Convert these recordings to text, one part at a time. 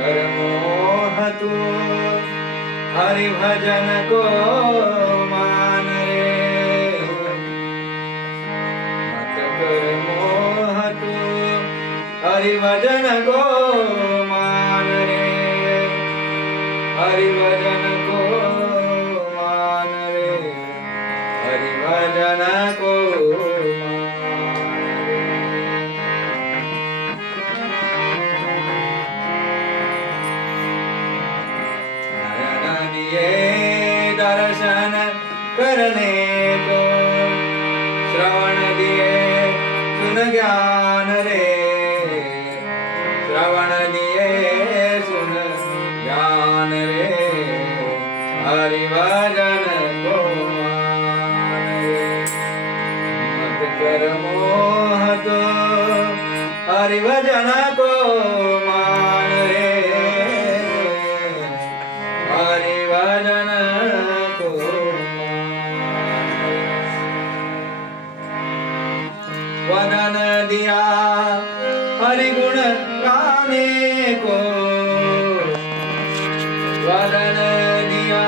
कर मोह तू हरि भजन को मान रे। मत कर मोह तू हरि भजन को मान रे। हरि भजन को मान रे। हरि भजन को दर्शन करने को, श्रवण दिए सुन ज्ञान रे। श्रवण दिए सुन ज्ञान रे। हरि भजन को मान रे। मत कर मोह तो हरि भजन को मान रे। हरि भजन को वदन दिया हरि गुण गाने को। वदन दिया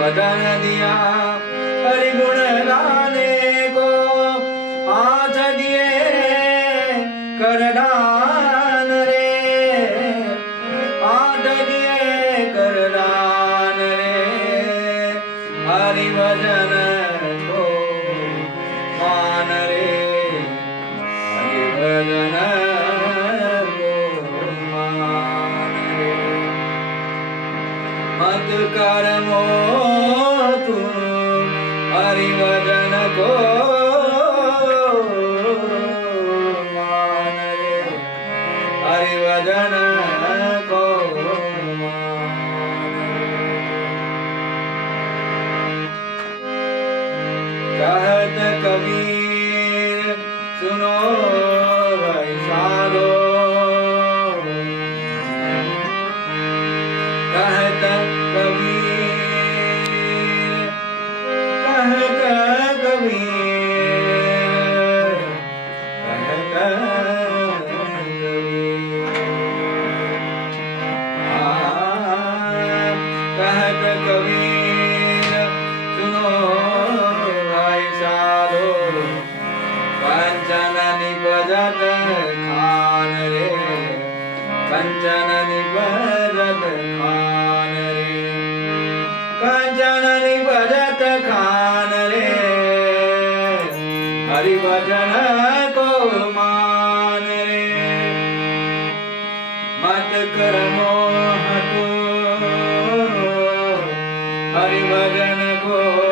वदन दिया हरि गुण गाने को। हाथ दिए कर दान रे। हाथ दिए कर दान रे। हरि भजन को मान रे। हरि भजन को मान रे। मत कर मोह तू हरि भजन को मान रे। हरि भजन को मान रे। कहत कबीर सुनो भाई साधो। कहत कबीर कहत कबीर कहत कहत कबीर सुनो भाई साधो। कंचन निपजत खान रे। कंचन निपजत खान रे। कंचन निपजत खान रे। हरि भजन को मान रे। मत कर मोह तू हरि भजन को